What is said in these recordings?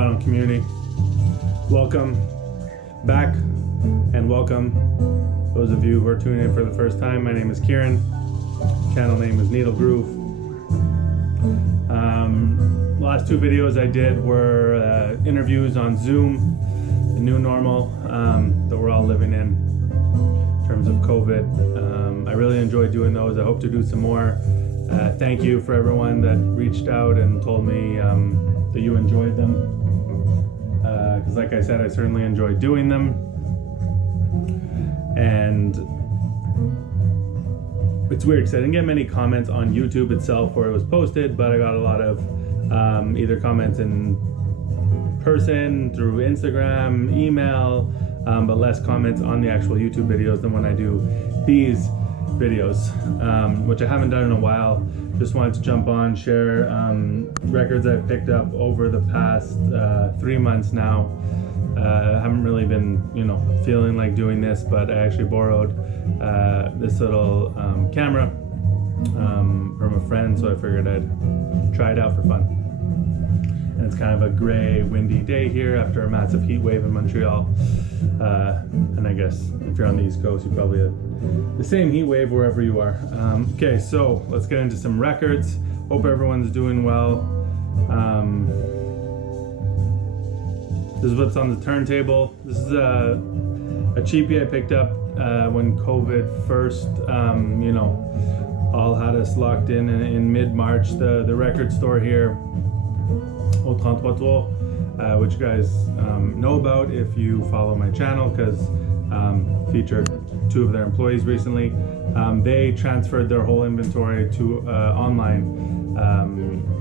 vinyl community. Welcome back and welcome those of you who are tuning in for the first time. My name is Kieran. Channel name is Needle Groove. Last two videos I did were interviews on Zoom, the new normal that we're all living in terms of COVID. I really enjoyed doing those. I hope to do some more. Thank you for everyone that reached out and told me that you enjoyed them. Because like I said, I certainly enjoyed doing them. And it's weird because I didn't get many comments on YouTube itself where it was posted, but I got a lot of either comments in person, through Instagram, email, but less comments on the actual YouTube videos than when I do these videos, which I haven't done in a while. Just wanted to jump on, share records I've picked up over the past 3 months now. I haven't really been, feeling like doing this, but I actually borrowed this little camera from a friend, so I figured I'd try it out for fun. And it's kind of a gray, windy day here after a massive heat wave in Montreal. And I guess if you're on the East Coast, you probably have the same heat wave wherever you are. Okay, so let's get into some records. Hope everyone's doing well. This is what's on the turntable. This is a cheapie I picked up when COVID first, all had us locked in mid-March. The record store here, Au 33 Tours, which you guys know about if you follow my channel, because featured 2 of their employees recently. They transferred their whole inventory to online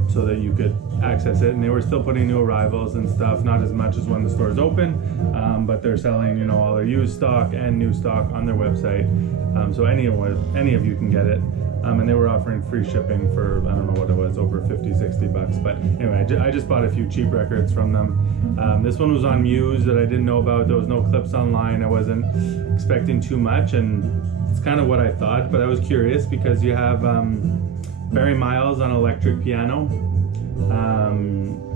so that you could access it, and they were still putting new arrivals and stuff, not as much as when the store is open, but they're selling all their used stock and new stock on their website, so any of you can get it. And they were offering free shipping for, I don't know what it was, over 50-60 bucks. But anyway, I just bought a few cheap records from them. This one was on Muse that I didn't know about. There was no clips online. I wasn't expecting too much, and it's kind of what I thought, but I was curious because you have Barry Miles on electric piano,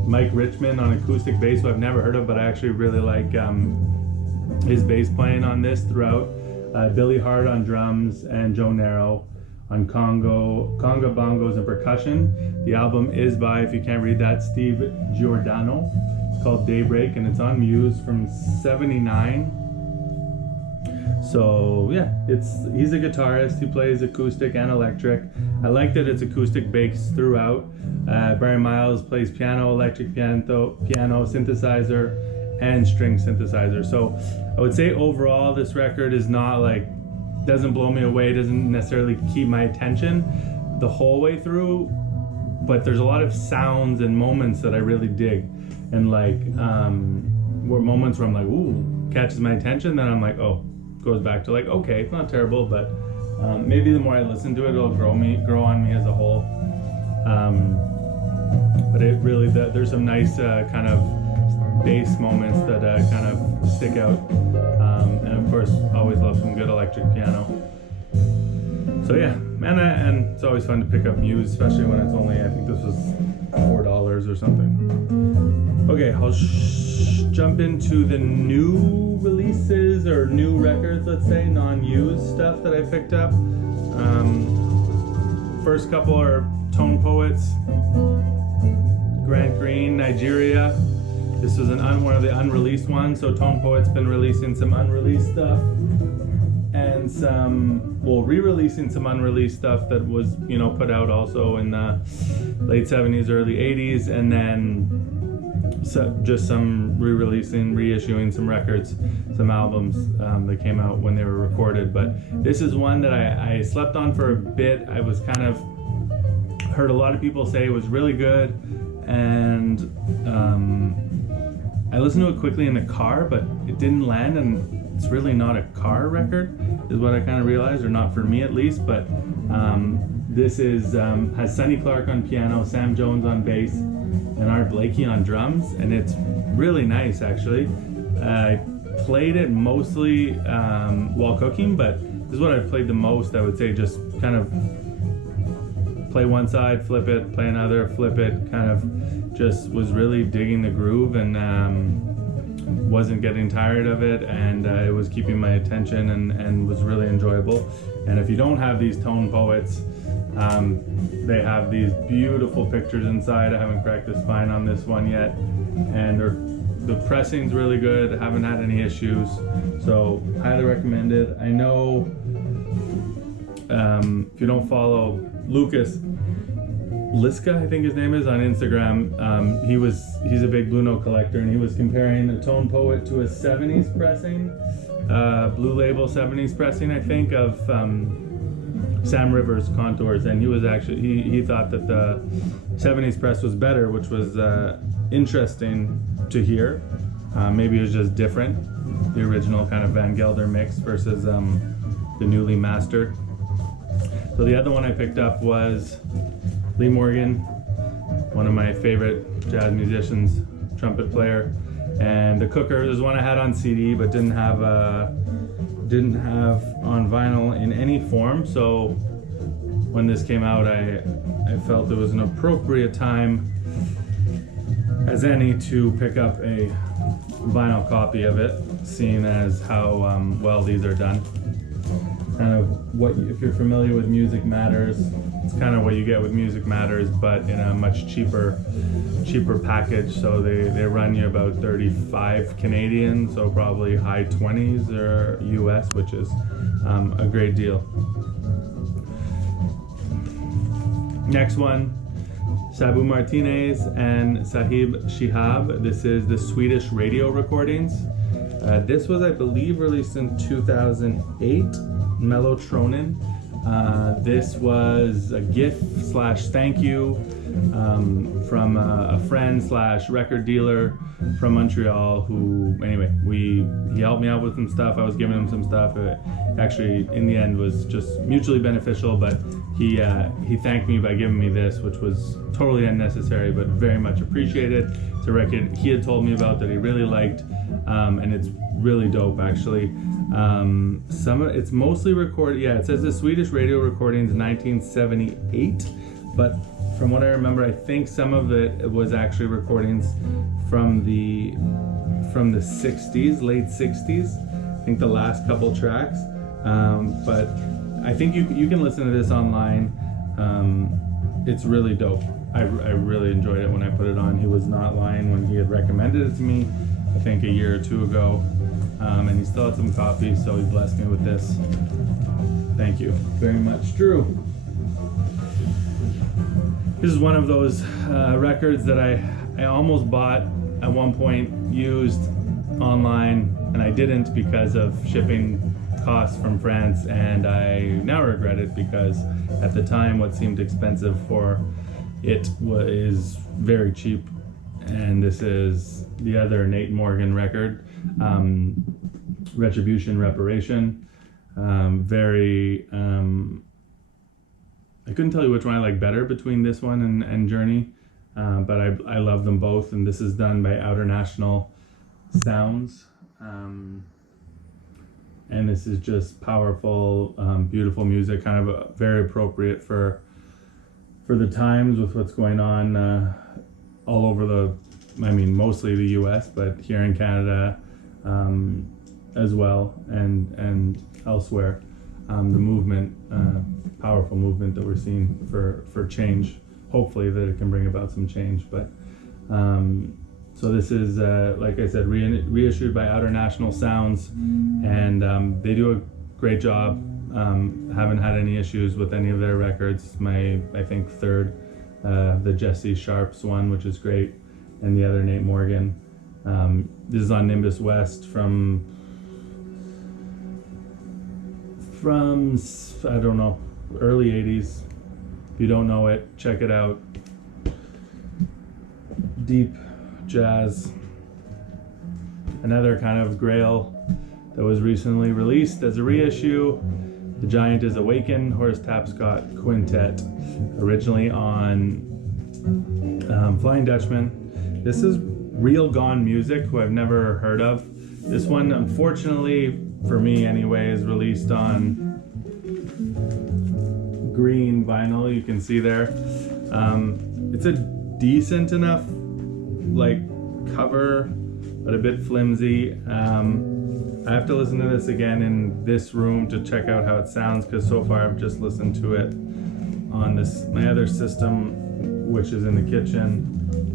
Mike Richmond on acoustic bass, who I've never heard of, but I actually really like his bass playing on this throughout, Billy Hart on drums, and Joe Narrow on conga, bongos, and percussion. The album is by, if you can't read that, Steve Giordano. It's called Daybreak, and it's on Muse from '79. So yeah, he's a guitarist. He plays acoustic and electric. I like that it's acoustic bass throughout. Barry Miles plays piano, electric piano, synthesizer, and string synthesizer. So I would say overall this record is not doesn't blow me away, doesn't necessarily keep my attention the whole way through, but there's a lot of sounds and moments that I really dig, and where moments where I'm like, ooh, catches my attention, then I'm like, oh, goes back to okay, it's not terrible, but maybe the more I listen to it, it'll grow on me as a whole. But it really, there's some nice kind of bass moments that kind of stick out, and of course always love some good electric piano. So yeah, and it's always fun to pick up Muse, especially when it's only, I think this was $4 or something. Okay, I'll jump into the new releases or new records, let's say, non-used stuff that I picked up. First couple are Tone Poets, Grant Green, Nigeria. This was one of the unreleased ones, so Tone Poet's been releasing some unreleased stuff, and re-releasing some unreleased stuff that was, put out also in the late 70s, early 80s, and then just some reissuing some records, some albums that came out when they were recorded. But this is one that I slept on for a bit. I was kind of heard a lot of people say it was really good, and I listened to it quickly in the car, but it didn't land, and it's really not a car record, is what I kind of realized, or not for me at least. But this has Sonny Clark on piano, Sam Jones on bass, and Art Blakey on drums, and it's really nice actually. I played it mostly while cooking, but this is what I've played the most, I would say. Just kind of play one side, flip it, play another, flip it, kind of just was really digging the groove and wasn't getting tired of it, and it was keeping my attention and was really enjoyable. And if you don't have these tone poets, they have these beautiful pictures inside. I haven't cracked the spine on this one yet, and the pressing's really good. I haven't had any issues, so highly recommended. I know if you don't follow Lucas Liska, I think his name is, on Instagram, he's a big Blue Note collector, and he was comparing a tone poet to a 70s pressing, Blue Label 70s pressing, I think, of Sam Rivers Contours, and he was actually, he thought that the 70s press was better, which was interesting to hear. Maybe it was just different, the original kind of Van Gelder mix versus the newly mastered. So the other one I picked up was Lee Morgan, one of my favorite jazz musicians, trumpet player, and the Cooker. There's one I had on CD but didn't have on vinyl in any form. So when this came out, I felt it was an appropriate time as any to pick up a vinyl copy of it, seeing as how well these are done. Kind of if you're familiar with Music Matters, it's kind of what you get with Music Matters, but in a much cheaper package. So they run you about 35 Canadian, so probably high 20s or US, which is a great deal. Next one, Sabu Martinez and Sahib Shihab. This is the Swedish radio recordings. This was, I believe, released in 2008. Mellotronin. This was a gift / thank you from a friend / record dealer from Montreal, who, anyway, he helped me out with some stuff. I was giving him some stuff. It actually, in the end, was just mutually beneficial, but he thanked me by giving me this, which was totally unnecessary, but very much appreciated. It's a record he had told me about that he really liked, and it's really dope, actually. It's mostly recorded, it says the Swedish radio recordings 1978, but from what I remember, I think some of it was actually recordings from the 60s, late 60s. I think the last couple tracks, but I think you can listen to this online. It's really dope. I really enjoyed it when I put it on. He was not lying when he had recommended it to me, I think a year or two ago. And he still had some copies, so he blessed me with this. Thank you very much, Drew. This is one of those records that I almost bought at one point, used online, and I didn't because of shipping costs from France, and I now regret it because at the time what seemed expensive for it is very cheap. And this is the other Nate Morgan record, Retribution, Reparation. I couldn't tell you which one I like better between this one and Journey, but I love them both, and this is done by Outer National Sounds, and this is just powerful, beautiful music, kind of very appropriate for the times with what's going on all over mostly the US, but here in Canada as well, and elsewhere. The movement, powerful movement that we're seeing for change. Hopefully that it can bring about some change. But so this is, like I said, reissued by Outer National Sounds, and they do a great job. Haven't had any issues with any of their records. I think third, the Jesse Sharps one, which is great, and the other Nate Morgan. This is on Nimbus West from I don't know, early 80s. If you don't know it, check it out. Deep jazz. Another kind of GRAIL that was recently released as a reissue. The Giant is Awakened, Horace Tapscott Quintet, originally on Flying Dutchman. This is Real Gone Music, who I've never heard of. This one, unfortunately, for me anyway, is released on green vinyl. You can see there. It's a decent enough like cover, but a bit flimsy. I have to listen to this again in this room to check out how it sounds, because so far I've just listened to it on my other system, which is in the kitchen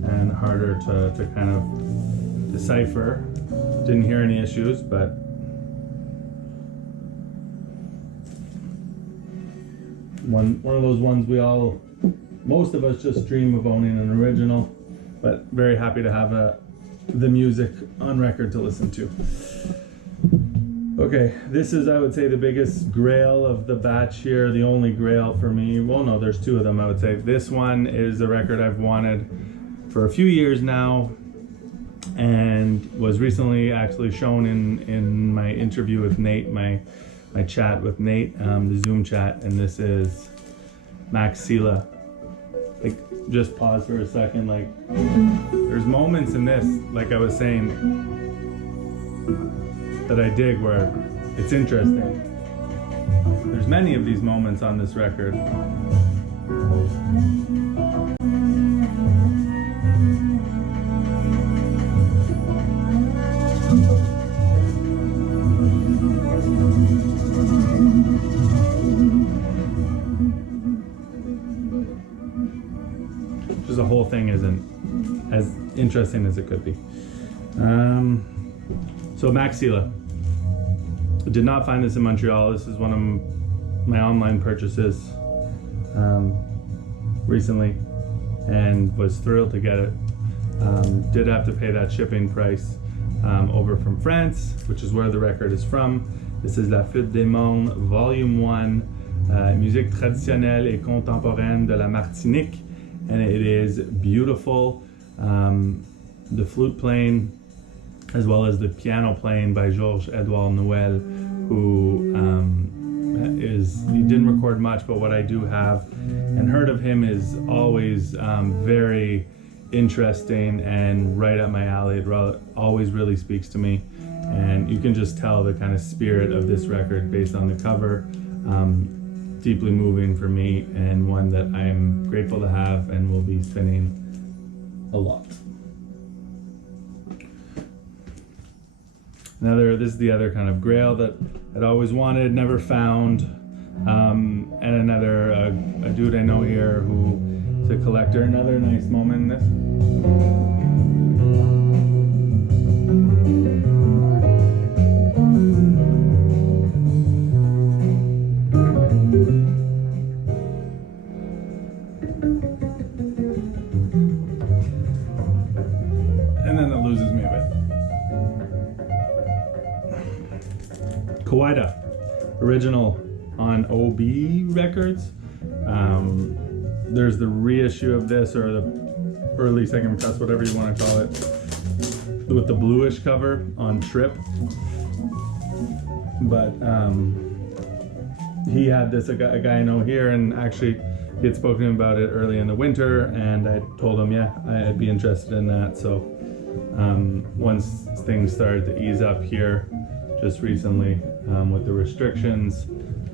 and harder to kind of decipher. Didn't hear any issues, but one of those ones most of us just dream of owning an original, but very happy to have the music on record to listen to. Okay, this is, I would say, the biggest grail of the batch here, the only grail for me. Well, no, there's two of them, I would say. This one is a record I've wanted for a few years now, and was recently actually shown in my interview with Nate, my chat with Nate, the Zoom chat, and this is Maxilla. Like, just pause for a second. Like, there's moments in this, like I was saying, that I dig where it's interesting. There's many of these moments on this record. Just the whole thing isn't as interesting as it could be. So Maxilla. I did not find this in Montreal. This is one of my online purchases recently, and was thrilled to get it. Did have to pay that shipping price over from France, which is where the record is from. This is La Flûte des Mondes, Volume 1, musique traditionnelle et contemporaine de la Martinique, and it is beautiful. The flute playing, as well as the piano playing by Georges-Edouard Noël, who he didn't record much, but what I do have and heard of him is always very interesting and right up my alley. It always really speaks to me, and you can just tell the kind of spirit of this record based on the cover. Deeply moving for me, and one that I'm grateful to have and will be spinning a lot. This is the other kind of grail that I'd always wanted, never found, and another a dude I know here who is a collector. Another nice moment in this. And then it loses me a bit. Quintet, original on OB Records. There's the reissue of this, or the early second press, whatever you want to call it, with the bluish cover on Trip. But he had this, a guy I know here, and actually he had spoken to him about it early in the winter, and I told him, yeah, I'd be interested in that. So once things started to ease up here just recently with the restrictions,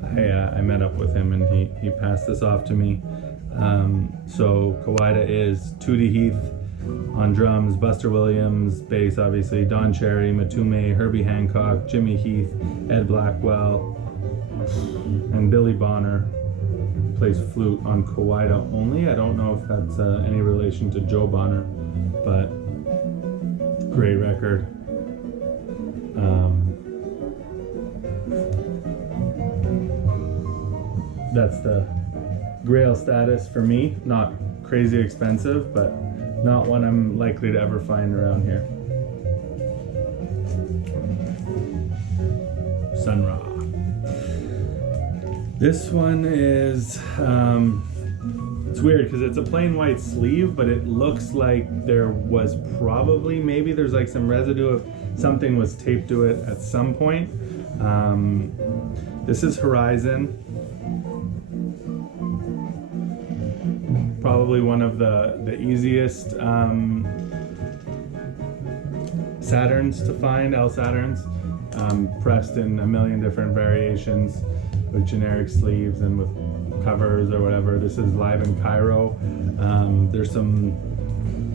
I met up with him, and he passed this off to me. So Quintet is Tootie Heath on drums, Buster Williams bass, obviously, Don Cherry, Matume, Herbie Hancock, Jimmy Heath, Ed Blackwell, and Billy Bonner plays flute on Quintet only. I don't know if that's any relation to Joe Bonner, but great record. That's the Grail status for me. Not crazy expensive, but not one I'm likely to ever find around here. Sun Ra. This one is, it's weird because it's a plain white sleeve, but it looks like there was probably, maybe there's like some residue of something was taped to it at some point. This is Horizon. Probably one of the easiest Saturns to find, L Saturns, pressed in a million different variations with generic sleeves and with covers or whatever. This is live in Cairo. There's some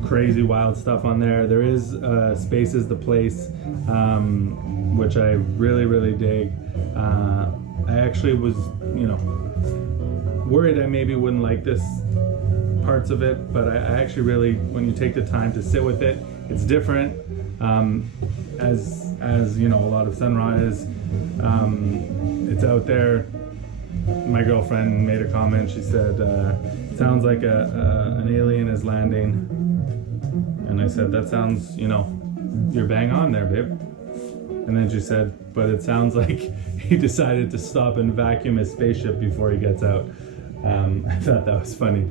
crazy wild stuff on there. There is Space is the Place, which I really dig. I actually was, you know, worried I maybe wouldn't like this parts of it, but I actually really, when you take the time to sit with it, it's different. As you know, a lot of Sunrise, it's out there. My girlfriend made a comment. She said, sounds like an alien is landing. And I said, that sounds, you know, you're bang on there, babe. And then she said, but it sounds like he decided to stop and vacuum his spaceship before he gets out. I thought that was funny.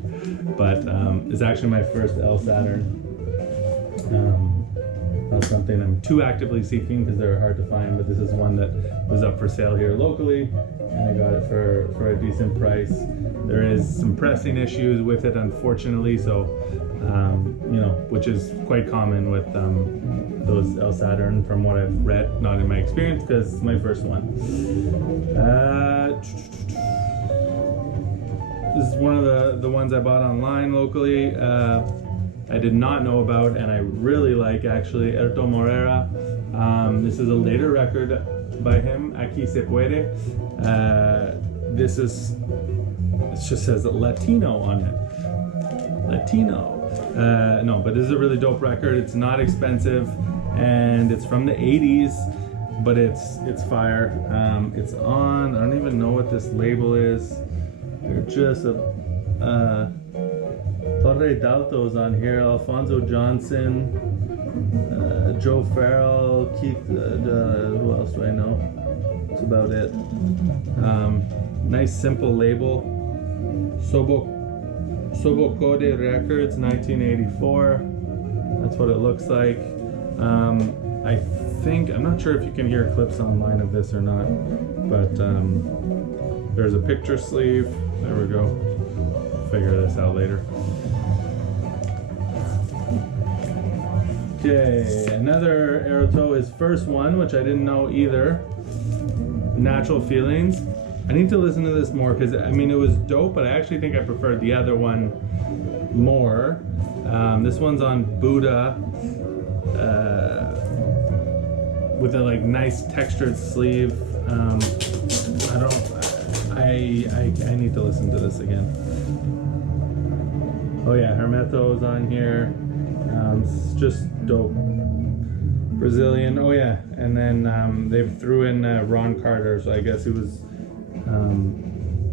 But it's actually my first L Saturn. Not something I'm too actively seeking because they're hard to find, but this is one that was up for sale here locally, and I got it for a decent price. There is some pressing issues with it, unfortunately, so you know, which is quite common with those L Saturn from what I've read, not in my experience because it's my first one. This is one of the ones I bought online locally. I did not know about, and I really like, actually, Erto Morera. This is a later record by him, Aquí Se Puede. This is, it just says Latino on it. Latino. No, but this is a really dope record. It's not expensive, and it's from the 80s, but it's fire. It's on, I don't even know what this label is. They're just a Torre Dalto's on here, Alfonso Johnson, Joe Farrell, Keith, who else do I know? That's about it. Nice simple label. Sobo Code Records, 1984. That's what it looks like. I think, I'm not sure if you can hear clips online of this or not, but there's a picture sleeve. There we go. Figure this out later. Okay, another Erto, his first one, which I didn't know either. Natural Feelings. I need to listen to this more because, I mean, it was dope, but I actually think I preferred the other one more. This one's on Buddha with a like nice textured sleeve. I need to listen to this again. Oh yeah, Hermeto's on here. It's just dope. Brazilian. Oh yeah, and then they threw in Ron Carter, so I guess he was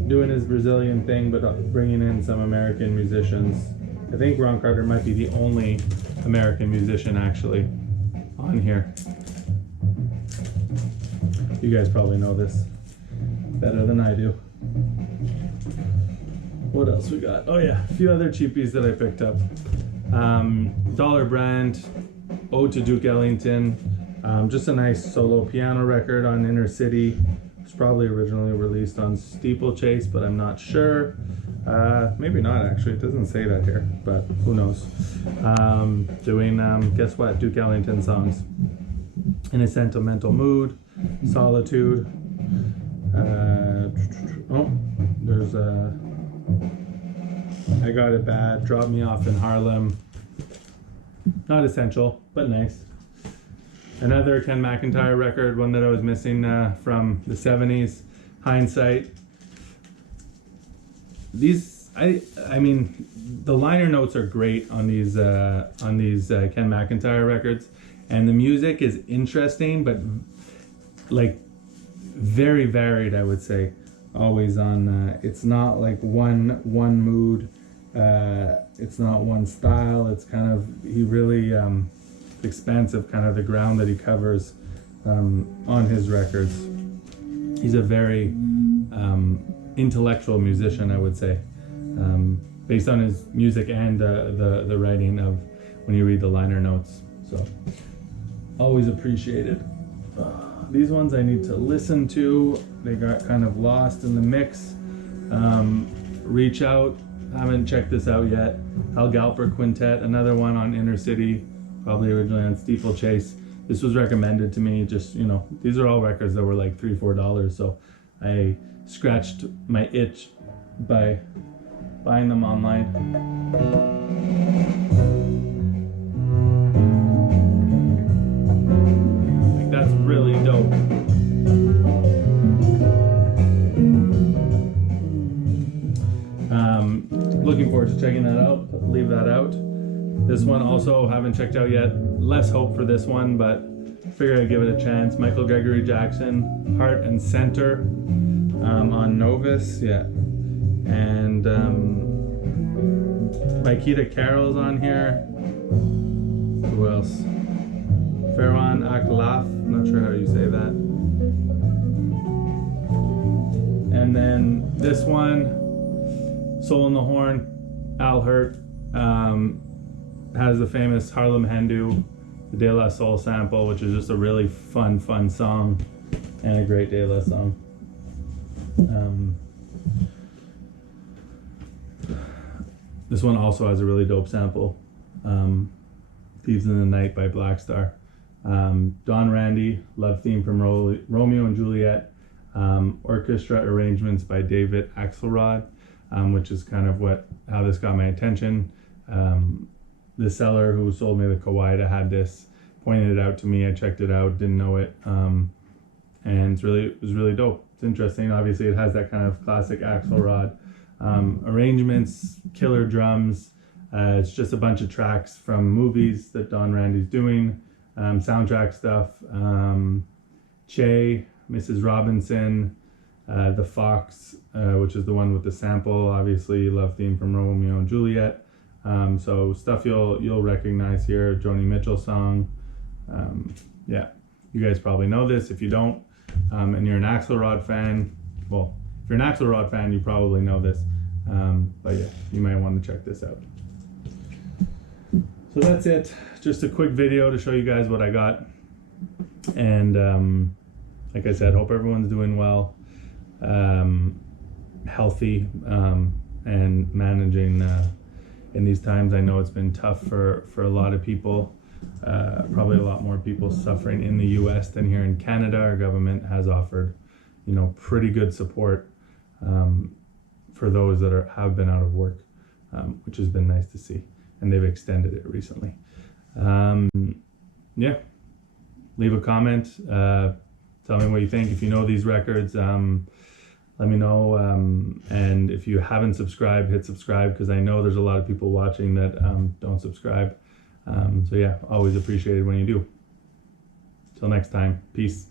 doing his Brazilian thing, but bringing in some American musicians. I think Ron Carter might be the only American musician actually on here. You guys probably know this better than I do. What else we got? Oh yeah, a few other cheapies that I picked up. Dollar Brand, Ode to Duke Ellington. Just a nice solo piano record on Inner City. It's probably originally released on Steeplechase, but I'm not sure. Maybe not actually, it doesn't say that here, but who knows. Doing, guess what, Duke Ellington songs. In a Sentimental Mood, Solitude. Oh, there's I Got It Bad, Drop Me Off in Harlem. Not essential, but nice. Another Ken McIntyre record, one that I was missing from the 70s, Hindsight. These, I mean, the liner notes are great on these Ken McIntyre records, and the music is interesting, but like very varied, I would say. Always on, it's not like one mood, it's not one style, it's kind of, he really expansive, kind of the ground that he covers on his records. He's a very intellectual musician, I would say, based on his music and the writing of when you read the liner notes. So always appreciated. These ones I need to listen to. They got kind of lost in the mix. Reach Out, haven't checked this out yet. Hal Galper Quintet, another one on Inner City, probably originally on Steeplechase. This was recommended to me, just, you know, these are all records that were like $3-4, so I scratched my itch by buying them online. looking forward to checking that out. Leave that out. This one also haven't checked out yet. Less hope for this one, but figure I'd give it a chance. Michael Gregory Jackson, Heart and Center, on Novus, yeah. And Vikita Carroll's on here. Who else? Ferran Aklaf, I'm not sure how you say that. And then this one, Soul in the Horn, Al Hurt, has the famous Harlem Hindu, the De La Soul sample, which is just a really fun song and a great De La song. This one also has a really dope sample, Thieves in the Night by Black Star. Don Randy, love theme from Romeo and Juliet, orchestra arrangements by David Axelrod, which is kind of how this got my attention. The seller who sold me the Kawaii had this, pointed it out to me. I checked it out, didn't know it, and it was really dope. It's interesting. Obviously, it has that kind of classic Axelrod arrangements, killer drums. It's just a bunch of tracks from movies that Don Randy's doing, soundtrack stuff. Che, Mrs. Robinson, The Fox, which is the one with the sample. Obviously, love theme from Romeo and Juliet. So stuff you'll recognize here. Joni Mitchell song. Yeah, you guys probably know this. If you don't, and you're an Axelrod fan, well, if you're an Axelrod fan, you probably know this. But yeah, you might want to check this out. So that's it. Just a quick video to show you guys what I got. And like I said, hope everyone's doing well, healthy, and managing in these times. I know it's been tough for a lot of people. Probably a lot more people suffering in the US than here in Canada. Our government has offered, pretty good support for those that have been out of work, which has been nice to see. And they've extended it recently. Yeah, leave a comment. Tell me what you think. If you know these records, let me know. And if you haven't subscribed, hit subscribe, because I know there's a lot of people watching that don't subscribe. So yeah, always appreciated when you do. Till next time, peace.